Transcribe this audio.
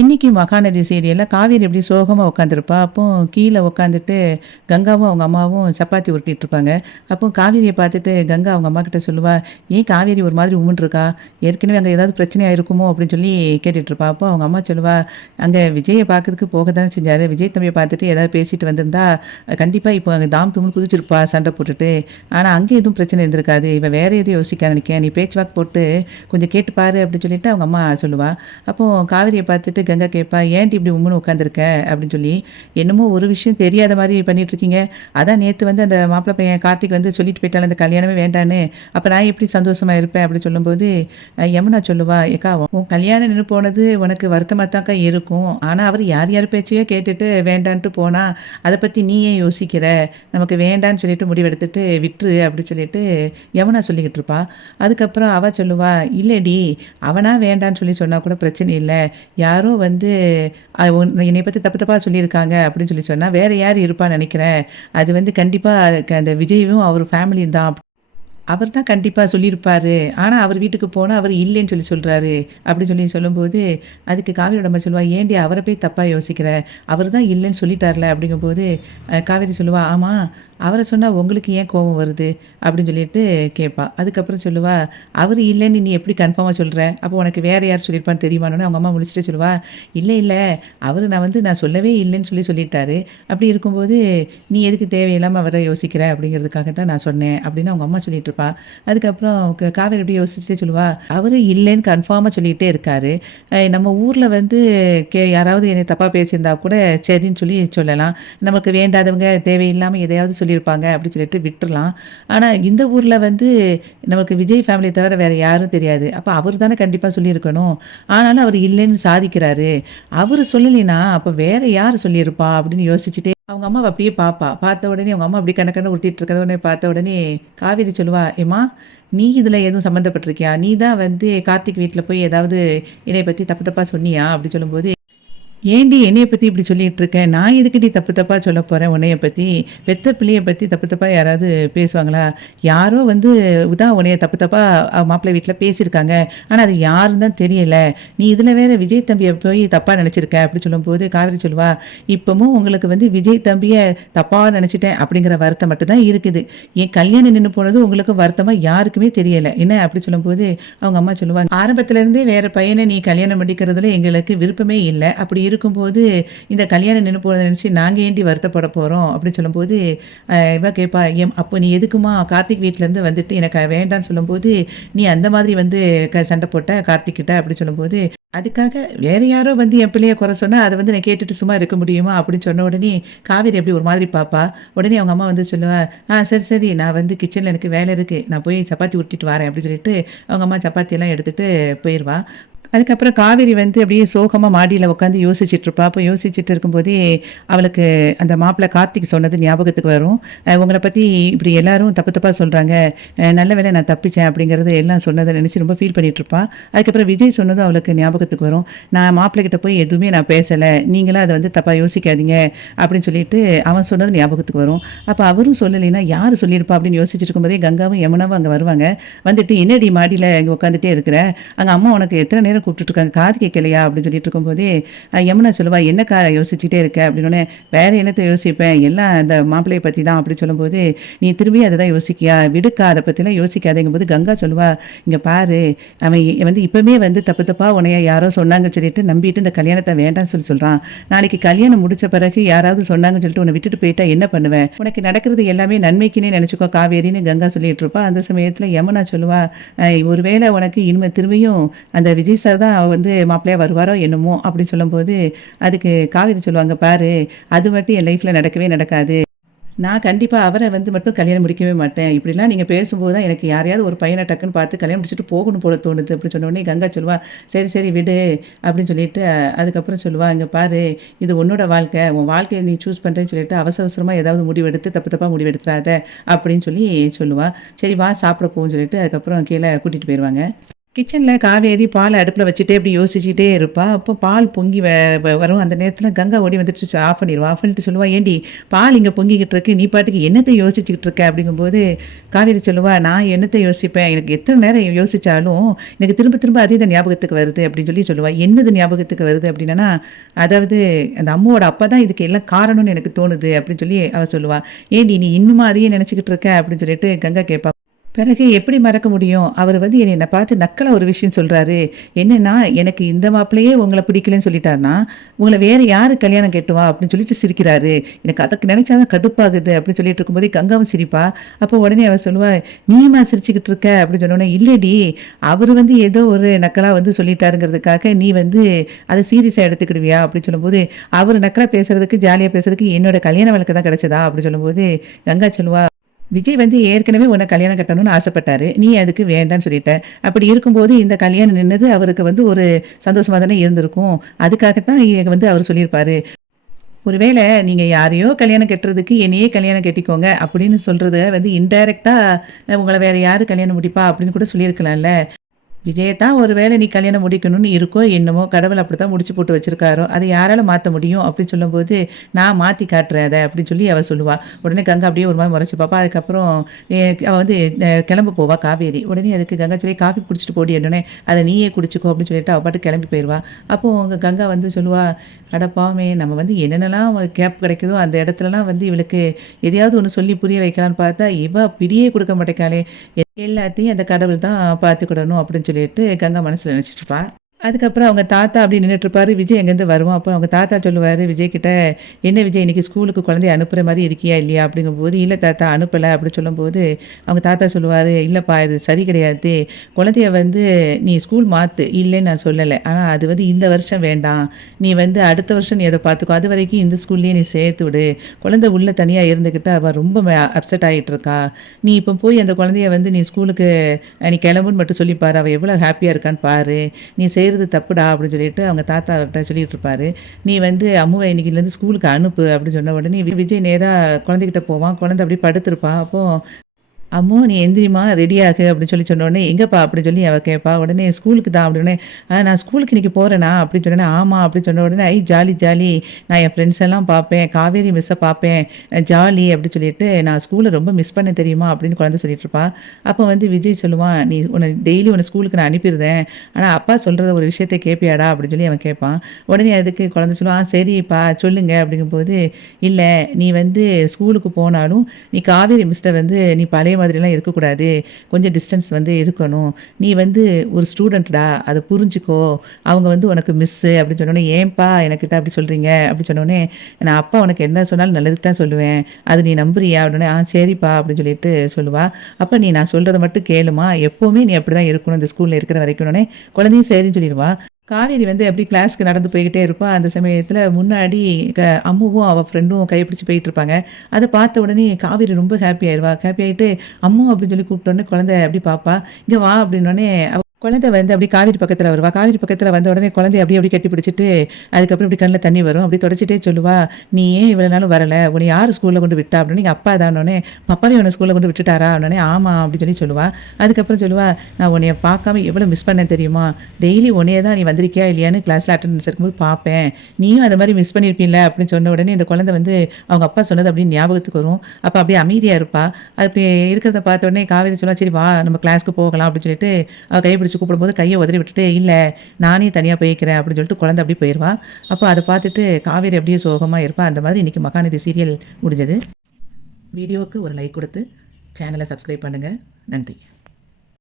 இன்னைக்கு மகாநதி சீரியல்ல காவேரி எப்படி சோகமா உட்காந்துருப்பா. அப்போ கீழ உட்காந்துட்டு கங்காவும், அவங்க அம்மாவும் சப்பாத்தி உருட்டிட்டு இருப்பாங்க. அப்போ காவேரிய பார்த்துட்டு கங்கா அவங்க அம்மாகிட்ட சொல்லுவா, "ஏன் காவேரி ஒரு மாதிரி உம்முன்னு இருக்கா? ஏற்கனவே அங்க ஏதாவது பிரச்சனையா இருக்குமோ?" அப்படின்னு சொல்லி கேட்டுட்டு இருப்பா. அப்போ அவங்க அம்மா சொல்லுவா, "அங்க விஜய பார்க்கறதுக்கு போக தானே செஞ்சாரு. விஜய் தம்பிய பார்த்துட்டு ஏதாவது பேசிட்டு வந்திருந்தா, கண்டிப்பா இப்போ அங்க தாம் தும்முன்னு குதிச்சிருப்பா சண்டை போட்டுட்டு. ஆனா அங்க எதுவும் பிரச்சனை இருந்திருக்காது. இவ வேற எதையோ யோசிக்கிறா நினைக்கிறேன். நீ பேச்சுவாக்கு போட்டு கொஞ்சம் கேட்டு பாரு" அப்படின்னு சொல்லிட்டு அவங்க அம்மா சொல்லுவா. அப்போ காவேரிய பார்த்துட்டு கங்கா கேட்பா, "ஏன்டி இப்படி உம்முன்னு உட்காந்துருக்க?" அப்படின்னு சொல்லி. "என்னமோ ஒரு விஷயம் தெரியாத மாதிரி பண்ணிட்டுருக்கீங்க. அதான் நேத்து வந்து அந்த மாப்பிள பையன் கார்த்திக் வந்து சொல்லிட்டு போயிட்டால அந்த கல்யாணமே வேண்டான்னு. அப்ப நான் எப்படி சந்தோஷமா இருப்பேன்?" அப்படின்னு சொல்லும்போது, யமுனா சொல்லுவா, "ஏக்கா உன் கல்யாணம் நின்னு போனது உனக்கு வருத்தமா தான்க்கா இருக்கும். ஆனா அவரு யார் யார் பேச்சையோ கேட்டுட்டு வேண்டான்ட்டு போனா, அத பத்தி நீ ஏன் யோசிக்கிற? நமக்கு வேண்டான்னு சொல்லிட்டு முடிவெடுத்துட்டு விட்டுரு" அப்படின்னு சொல்லிட்டு யமுனா சொல்லிக்கிட்டு இருப்பா. அதுக்கப்புறம் அவ சொல்லுவா, "இல்லடி, அவனா வேண்டான்னு சொல்லி சொன்னா கூட பிரச்சனை இல்ல. யாரோ வந்து என்னைய பத்தி தப்பு தப்பா சொல்லியிருக்காங்க அப்படின்னு சொல்லி சொன்னா, வேற யார் இருப்பான்னு நெனைக்கிறேன். அது வந்து கண்டிப்பா அந்த விஜயும் அவர் ஃபேமிலியும் தான். அவர் தான் கண்டிப்பா சொல்லியிருப்பாரு. ஆனா, அவர் வீட்டுக்கு போனா, அவரு இல்லைன்னு சொல்லி சொல்றாரு. அப்படின்னு சொல்லி சொல்லும்போது, அதுக்கு காவேரியோட அம்மா சொல்லுவா, "ஏன்டி அவர போய் தப்பா யோசிக்கிற? அவரு தான் இல்லன்னு சொல்லிட்டார்ல." அப்படிங்கும்போது, காவேரி சொல்லுவா, "ஆமா, அவர சொன்னா உங்களுக்கு ஏன் கோவம் வருது?" அப்படின்னு சொல்லிட்டு கேட்பா. அதுக்கப்புறம் சொல்லுவா, "அவரு இல்லன்னு நீ எப்படி கன்ஃபார்மா சொல்ற? அப்போ உனக்கு வேற யார் சொல்லியிருப்பான்னு தெரியுமான்னோனே." அவங்க அம்மா முழிச்சுட்டு சொல்லுவா, "இல்ல, இல்ல. அவரு நான் சொல்லவே இல்லன்னு சொல்லிட்டாரு. அப்படி இருக்கும்போது, நீ எதுக்கு தேவையில்லாம அவர யோசிக்கிற? அப்படிங்கிறதுக்காக தான் நான் சொன்னேன்." அப்படின்னு அவங்க அம்மா சொல்லிட்டு இருப்பா. அதுக்கப்புறம் காவேரி அப்படியே யோசிச்சுட்டே சொல்லுவா, "அவரு இல்லைன்னு கன்ஃபார்மா சொல்லிட்டே இருக்காரு. நம்ம ஊர்ல வந்து யாராவது என்னைய தப்பா பேசியிருந்தா கூட சரின்னு சொல்லி சொல்லலாம். நமக்கு வேண்டாதவங்க தேவையில்லாம எதையாவது சொல்லியிருப்பாங்க அப்படின்னு சொல்லிட்டு விட்டுறலாம். ஆனா இந்த ஊர்ல வந்து நமக்கு விஜய் ஃபேமிலிய தவிர வேற யாரும் தெரியாது. அப்ப அவரு தானே கண்டிப்பா சொல்லியிருக்கணும். ஆனாலும் அவரு இல்லைன்னு சாதிக்கிறாரு. அவரு சொல்லலைன்னா, அப்ப வேற யாரு சொல்லியிருப்பா?" அப்படின்னு யோசிச்சுட்டே அவங்க அம்மாவ அப்படியே பார்ப்பா. பார்த்த உடனே அவங்க அம்மா அப்படியே கண்ண கண்ண உருட்டிட்டு இருக்கிறத உடனே பார்த்த உடனே காவேரி சொல்லுவா, "ஏம்மா, நீ இதில எதுவும் சம்மந்தப்பட்டுருக்கியா? நீ தான் வந்து கார்த்திக் வீட்ல போய் ஏதாவது என்னைய பத்தி தப்பு தப்பா சொன்னியா?" அப்படி சொல்லும்போது, "ஏன்டி என்னைய பத்தி இப்படி சொல்லிட்டு இருக்க? நான் எதுக்குடி தப்பு தப்பா சொல்லப் போறேன் உன்னைய பத்தி? பெத்த பிள்ளைய பத்தி தப்பு தப்பா யாராவது பேசுவாங்களா? யாரோ வந்து உன்னைய தப்பு தப்பா மாப்பிள்ளை வீட்ல பேசியிருக்காங்க. ஆனா அது யாருன்னு தான் தெரியல. நீ இதில வேற விஜய் தம்பிய போய் தப்பா நெனச்சிருக்க." அப்படி சொல்லும்போது காவேரி சொல்லுவா, "இப்பவும் உங்களுக்கு வந்து விஜய் தம்பிய தப்பா நெனச்சுட்டேன் அப்படிங்கிற வருத்தம் மட்டும் தான் இருக்குது. என் கல்யாணம் நின்னு போனது உங்களுக்கு வருத்தமா யாருக்குமே தெரியல. என்ன?" அப்படி சொல்லும்போது அவங்க அம்மா சொல்லுவாங்க, "ஆரம்பத்துல இருந்தே வேற பையன நீ கல்யாணம் பண்ணிக்கிறதுல எங்களுக்கு விருப்பமே இல்ல. அப்படி இருக்கும்போது, இந்த கல்யாணம் நின்னு போனத நெனச்சு நாங்க ஏன்டி வருத்தப்பட போறோம்?" அப்படின்னு சொல்லும்போது, இவ கேட்பா, "அப்போ நீ எதுக்கும்மா கார்த்திக் வீட்லருந்து வந்துட்டு எனக்கு வேண்டான்னு சொல்லும்போது, நீ அந்த மாதிரி வந்து சண்டை போட்ட கார்த்திக் கிட்ட?" அப்படி சொல்லும்போது, "அதுக்காக வேற யாரோ வந்து என் பிள்ளைய குறை சொன்னா, அத வந்து நான் கேட்டுட்டு சும்மா இருக்க முடியுமா?" அப்படின்னு சொன்ன உடனே, காவேரி அப்படி ஒரு மாதிரி பாப்பா. உடனே அவங்க அம்மா வந்து சொல்லுவா, சரி, சரி, நான் வந்து கிச்சன்ல எனக்கு வேலை இருக்கு. நான் போய் சப்பாத்தி உருட்டிட்டு வாரேன்." அப்படின்னு சொல்லிட்டு, அவங்க அம்மா சப்பாத்தியெல்லாம் எடுத்துட்டு போயிருவா. அதுக்கப்புறம் காவேரி வந்து அப்படியே சோகமா மாடியில உட்காந்து யோசிச்சுட்டு இருப்பா. அப்போ யோசிச்சுட்டு இருக்கும்போதே, அவளுக்கு அந்த மாப்பிள கார்த்திக் சொன்னது ஞாபகத்துக்கு வரும். "உங்கள பத்தி இப்படி எல்லாரும் தப்பு தப்பா சொல்றாங்க. நல்ல வேளை நான் தப்பிச்சேன்." அப்படிங்கிறது எல்லாம் சொன்னத நினைச்சு ரொம்ப ஃபீல் பண்ணிட்டு இருப்பா. அதுக்கப்புறம் விஜய் சொன்னதும் அவளுக்கு ஞாபகத்துக்கு வரும். "நான் மாப்பிள கிட்ட போய் எதுவுமே நான் பேசல. நீங்களும் அத வந்து தப்பா யோசிக்காதீங்க." அப்படின்னு சொல்லிட்டு அவன் சொன்னது ஞாபகத்துக்கு வரும். அப்ப அவரும் சொல்லலைன்னா யாரு சொல்லியிருப்பா அப்படின்னு யோசிச்சுட்டு இருக்கும்போதே கங்காவும், யமுனாவும் அங்க வருவாங்க. வந்துட்டு, "என்னடி மாடியில இங்க உட்காந்துட்டே இருக்கிற? அங்க அம்மா உனக்கு எத்தன நேரம் கூப்பிட்டுட்டு இருக்காங்க. காது கேட்கலையா?" அப்படின்னு சொல்லிட்டு இருக்கும்போதே, யமுனா சொல்லுவா, "என்னக்கா யோசிச்சுட்டே இருக்க?" அப்படின்னோனே, "வேற என்னத்த யோசிப்பேன்? எல்லாம் அந்த மாப்பிள்ளைய பத்தி தான்." அப்படின்னு சொல்லும்போது, "நீ திரும்பியும் அத தான் யோசிக்கியா? விடுக்கா, அத பத்திலாம் யோசிக்காதேங்கும்போது." கங்கா சொல்லுவா, "இங்க பாரு, அவன் வந்து இப்பமே வந்து தப்பு தப்பா உன்னைய யாரோ சொன்னாங்கன்னு சொல்லிட்டு நம்பிட்டு இந்த கல்யாணத்த வேண்டான்னு சொல்றான். நாளைக்கு கல்யாணம் முடிச்ச பிறகு யாராவது சொன்னாங்கன்னு சொல்லிட்டு உன்ன விட்டுட்டு போயிட்டா என்ன பண்ணுவ? உனக்கு நடக்கிறது எல்லாமே நன்மைக்குன்னே நெனச்சுக்கோ காவேரின்னு." கங்கா சொல்லிட்டு இருப்பா. அந்த சமயத்துல யமுனா சொல்லுவா, ஒருவேளை உனக்கு இனிமே திரும்பியும் அந்த விஜய் சார் தான் வந்து மாப்பிள்ளையா வருவாரோ என்னமோ?" அப்படின்னு சொல்லும்போது, அதுக்கு காவேரி சொல்லுவாங்க, "பாரு, அது மட்டும் என் லைஃப்ல நடக்கவே நடக்காது. நான் கண்டிப்பா அவர வந்து மட்டும் கல்யாணம் முடிக்கவே மாட்டேன். இப்படிலாம் நீங்க பேசும்போது தான் எனக்கு யாரையாவது ஒரு பையன டக்குன்னு பார்த்து கல்யாணம் முடிச்சுட்டு போகணும் போல தோணுது." அப்படி சொன்ன உடனே கங்கா சொல்லுவா, "சரி, சரி, விடு." அப்படின்னு சொல்லிட்டு அதுக்கப்புறம் சொல்லுவா, "இங்க பாரு, இது உன்னோட வாழ்க்கை. உன் வாழ்க்கைய நீ சூஸ் பண்றேன்னு சொல்லிட்டு அவசர அவசரமா ஏதாவது முடிவெடுத்து தப்பு தப்பா முடிவெடுத்துறாத." அப்படின்னு சொல்லி சொல்லுவா. "சரி வா சாப்பிட போவோம்ன்னு" சொல்லிட்டு அதுக்கப்புறம் கீழ கூட்டிட்டு போயிருவாங்க. கிச்சன்ல காவேரி பால் அடுப்புல வச்சுட்டே இப்படி யோசிச்சுட்டே இருப்பா. அப்போ பால் பொங்கி வரும். அந்த நேரத்தில கங்கா ஓடி வந்துட்டு ஆஃப் பண்ணிருவா. ஆஃப் பண்ணிட்டு சொல்லுவா, "ஏன்டி பால் இங்க பொங்கிக்கிட்டு இருக்கு. நீ பாட்டுக்கு என்னத்த யோசிச்சுக்கிட்டு இருக்க?" அப்படிங்கும்போது காவேரி சொல்லுவா, "நான் என்னத்த யோசிப்பேன். எனக்கு எத்தன நேரம் யோசிச்சாலும் எனக்கு திரும்ப திரும்ப அதே தான் ஞாபகத்துக்கு வருது." அப்படின்னு சொல்லி சொல்லுவா. "என்னது ஞாபகத்துக்கு வருது?" அப்படின்னனா, அதாவது அந்த அம்முவோட அப்பா தான் இதுக்கு எல்லாம் காரணம்னு எனக்கு தோணுது அப்படின்னு சொல்லி அவ சொல்லுவா. "ஏன்டி நீ இன்னுமா அதையே நினைச்சுக்கிட்டு இருக்க?" அப்படின்னு சொல்லிட்டு கங்கா கேட்பா. பிறகு எப்படி மறக்க முடியும்? அவரு வந்து என்ன பார்த்து நக்கலா ஒரு விஷயம் சொல்றாரு. என்னன்னா, "எனக்கு இந்த மாப்பிள்ளையே உங்கள பிடிக்கலன்னு சொல்லிட்டாருன்னா, உங்கள வேற யாரு கல்யாணம் கட்டுவா?" அப்படின்னு சொல்லிட்டு சிரிக்கிறாரு. எனக்கு அதற்கு நினைச்சா தான் கடுப்பாகுது அப்படின்னு சொல்லிட்டு இருக்கும்போதே கங்காவும் சிரிப்பா. அப்போ உடனே அவ சொல்லுவா, "நீயுமா சிரிச்சுக்கிட்டு இருக்க?" அப்படின்னு சொன்னோனே, "இல்லடி, அவரு வந்து ஏதோ ஒரு நக்கலா வந்து சொல்லிட்டாருங்கிறதுக்காக நீ வந்து அத சீரியஸா எடுத்துக்கிடுவியா?" அப்படின்னு சொல்லும்போது, "அவரு நக்கலா பேசுறதுக்கு, ஜாலியா பேசுறதுக்கு என்னோட கல்யாண வாழ்க்கை தான் கிடைச்சதா?" அப்படின்னு சொல்லும்போது, கங்கா சொல்லுவா, விஜய் வந்து ஏற்கனவே உன்ன கல்யாணம் கட்டணும்னு ஆசைப்பட்டாரு. நீ அதுக்கு வேண்டான்னு சொல்லிட்ட. அப்படி இருக்கும்போது இந்த கல்யாணம் நின்னது அவருக்கு வந்து ஒரு சந்தோஷமா தானே இருந்திருக்கும். அதுக்காகத்தான் வந்து அவரு சொல்லியிருப்பாரு. ஒருவேள நீங்க யாரையோ கல்யாணம் கட்டுறதுக்கு என்னையே கல்யாணம் கட்டிக்கோங்க அப்படின்னு சொல்றத வந்து இன்டைரக்ட்டா உங்கள வேற யாரு கல்யாணம் முடிப்பா அப்படின்னு கூட சொல்லியிருக்கலாம்ல. விஜய தான் ஒரு வேளை நீ கல்யாணம் முடிக்கணும்னு இருக்கோ என்னமோ! கடவுள் அப்படித்தான் முடிச்சு போட்டு வச்சிருக்காரோ! அத யாரால மாத்த முடியும்? அப்படின்னு சொல்லும்போது, நான் மாத்தி காட்டுறேன் அத அப்படின்னு சொல்லி அவ சொல்லுவா. உடனே கங்கா அப்படியே ஒரு மாரி முறைச்சு பார்ப்பா. அதுக்கப்புறம் எ அவ வந்து கிளம்ப போவா காவேரி. உடனே அதுக்கு கங்கா சொல்லி "காஃபி குடிச்சிட்டு போடி" அப்படின்னோனே, "அத நீயே குடிச்சுக்கோ" அப்படின்னு சொல்லிட்டு அவ பாட்டுக்கு கிளம்பி போயிருவா. அப்போ அங்க கங்கா வந்து சொல்லுவா, "அட பாவமே! நம்ம வந்து என்னென்னலாம் கேப் கிடைக்குதோ அந்த இடத்துலலாம் வந்து இவளுக்கு எதையாவது ஒண்ணு சொல்லி புரிய வைக்கலான்னு பார்த்தா, இவ பிடியே குடுக்க மாட்டேங்காளே! எல்லாத்தையும் அந்த கடவுள் தான் பார்த்துக்கிடணும் அப்படின்னு சொல்லிட்டு கங்கா மனசுல நினைச்சிட்டு இருப்பா. அதுக்கப்புறம் அவங்க தாத்தா அப்படி நின்னுட்டுருப்பாரு. விஜய் அங்கேருந்து வருவான். அப்போ அவங்க தாத்தா சொல்லுவாரு விஜய் கிட்ட, "என்ன விஜய் இன்னைக்கு ஸ்கூலுக்கு குழந்தைய அனுப்புற மாரி இருக்கியா? இல்லையா?" அப்படிங்கும்போது, "இல்ல தாத்தா அனுப்பல." அப்படி சொல்லும்போது, அவங்க தாத்தா சொல்லுவாரு, "இல்லப்பா இது சரி கிடையாது. குழந்தைய வந்து நீ ஸ்கூல் மாத்து. இல்லைன்னு நான் சொல்லல. ஆனா அது வந்து இந்த வருஷம் வேண்டாம். நீ வந்து அடுத்த வருஷம் நீ அத பார்த்துக்கோ. அதுவரைக்கும் இந்த ஸ்கூல்லயே நீ சேர்த்து விடு. குழந்தை உள்ள தனியா இருந்துக்கிட்டு அவ ரொம்ப அப்செட் ஆயிட்டு இருக்கா. நீ இப்போ போய் அந்த குழந்தைய வந்து நீ ஸ்கூலுக்கு நீ கிளம்புன்னு மட்டும் சொல்லி பாரு. அவ எவ்வளோ ஹேப்பியா இருக்கான்னு பாரு. நீ செய்றது தப்புடா" அப்படின்னு சொல்லிட்டு அவங்க தாத்தாகிட்ட சொல்லிட்டு இருப்பாரு. "நீ வந்து அம்முவ இன்னைக்கிலேருந்து ஸ்கூலுக்கு அனுப்பு" அப்படின்னு சொன்ன உடனே விஜய் நேரா குழந்தைகிட்ட போவான். குழந்தை அப்படியே படுத்திருப்பா. அப்போ "அம்மு நீ எந்திரிம்மா, ரெடி ஆகு" அப்படின்னு சொல்லி சொன்னோனே, "எங்கப்பா?" அப்படின்னு சொல்லி அவ கேட்பா. உடனே "ஸ்கூலுக்கு தான்" அப்படின்னோனே, நான் ஸ்கூலுக்கு இன்னைக்கு போறேனா?" அப்படின்னு சொன்னோனே, "ஆமா" அப்படின்னு சொன்ன உடனே, "ஐ ஜாலி ஜாலி. நான் என் ஃப்ரெண்ட்ஸ் எல்லாம் பார்ப்பேன். காவேரி மிஸ்ஸ பார்ப்பேன். ஜாலி" அப்படின்னு சொல்லிட்டு, "நான் ஸ்கூல ரொம்ப மிஸ் பண்ணேன் தெரியுமா?" அப்படின்னு குழந்தை சொல்லிட்டு இருப்பா. அப்போ வந்து விஜய் சொல்லுவான், "நீ டெய்லி உன்ன ஸ்கூலுக்கு நான் அனுப்பிருதேன். ஆனா அப்பா சொல்ற ஒரு விஷயத்த கேட்பியாடா?" அப்படின்னு சொல்லி அவன் கேட்பான். உடனே அதுக்கு குழந்தை சொல்லுவா, சரிப்பா சொல்லுங்க" அப்படிங்கும்போது, "இல்ல நீ வந்து ஸ்கூலுக்கு போனாலும், நீ காவேரி மிஸ்ட்ட வந்து நீ பழைய மாதிரிலாம் இருக்கக்கூடாது. கொஞ்சம் டிஸ்டன்ஸ் வந்து இருக்கணும். நீ வந்து ஒரு ஸ்டூடண்ட்டா, அத புரிஞ்சுக்கோ. அவங்க வந்து உனக்கு மிஸ்ஸு" அப்படின்னு சொன்னோனே, "ஏன்பா எனக்கிட்ட அப்படி சொல்றீங்க?" அப்படின்னு சொன்னோனே, "நான் அப்பா உனக்கு என்ன சொன்னாலும் நல்லதுக்கு தான் சொல்லுவேன். அது நீ நம்புறியா?" அப்படின்னோனே, "ஆ சரிப்பா" அப்படின்னு சொல்லிட்டு சொல்லுவா. "அப்ப நீ நான் சொல்றத மட்டும் கேளும்மா. எப்பவுமே நீ அப்படிதான் இருக்கணும் இந்த ஸ்கூல்ல இருக்கிற வரைக்கும்னோனே" குழந்தையும் சரின்னு சொல்லிருவா. காவேரி வந்து அப்படியே கிளாஸ்க்கு நடந்து போய்க்கிட்டே இருப்பா. அந்த சமயத்தில முன்னாடி க அம்முவும் அவ ஃப்ரெண்டும் கைப்பிடிச்சு போயிட்டுருப்பாங்க. அத பார்த்த உடனே காவேரி ரொம்ப ஹேப்பி ஆயிருவா. ஹேப்பி ஆயிட்டு, "அம்மு" அப்படின்னு சொல்லி கூப்பிட்டோனே குழந்தை அப்படி பார்ப்பா. "இங்க வா" அப்படின்னோனே அவ குழந்தை வந்து அப்படியே காவேரி பக்கத்தில வருவா. காவேரி பக்கத்தில வந்த உடனே குழந்தைய அப்படியே அப்படியே கட்டிப்பிடிச்சுட்டு, அதுக்கப்புறம் இப்படி கண்ல தண்ணி வரும். அப்படியே தொடச்சிட்டே சொல்லுவா, "நீ ஏன் இவ்வளோ நாளும் வரல? உன்ன யாரு ஸ்கூல்ல கொண்டு விட்டா?" அப்படின்னு. "எங்க அப்பா தான்னோனே." "பப்பாவே உன்ன ஸ்கூல்ல கொண்டு விட்டுட்டாரா?" அப்படின்னோனே, "ஆமா" அப்படின்னு சொல்லி சொல்லுவா. அதுக்கப்புறம் சொல்லுவா, "நான் உன்னைய பார்க்காம எவ்வளோ மிஸ் பண்ணேன் தெரியுமா? டெய்லி உன்னைய தான் நீ வந்திருக்கியா இல்லையான்னு கிளாஸ்ல அட்டெண்டன்ஸ் எடுக்கும்போது பார்ப்பேன். நீயும் அத மாரி மிஸ் பண்ணியிருப்பீல்ல" அப்படின்னு சொன்ன உடனே இந்த குழந்தை வந்து அவங்க அப்பா சொன்னது அப்படியே ஞாபகத்துக்கு வரும். அப்ப அப்படியே அமைதியா இருப்பா. அப்படி இருக்கிறத பார்த்த உடனே காவேரி சொல்லுவா, "சரி வா நம்ம கிளாஸ்க்கு போகலாம்" அப்படின்னு சொல்லிட்டு அவ கைய பிடிச்சு கூப்பிடும்போது கைய உதறி விட்டுட்டு, "இல்ல நானே தனியா போய்க்கிறேன்" அப்படின்னு சொல்லிட்டு குழந்தை அப்படியே போயிருவா. அப்ப அத பார்த்துட்டு காவேரி அப்படியே சோகமா இருப்பா. அந்த மாதிரி இன்னைக்கு மகாநதி சீரியல் முடிஞ்சது. வீடியோவுக்கு ஒரு லைக் குடுத்து சேனல சப்ஸ்கிரைப் பண்ணுங்க. நன்றி.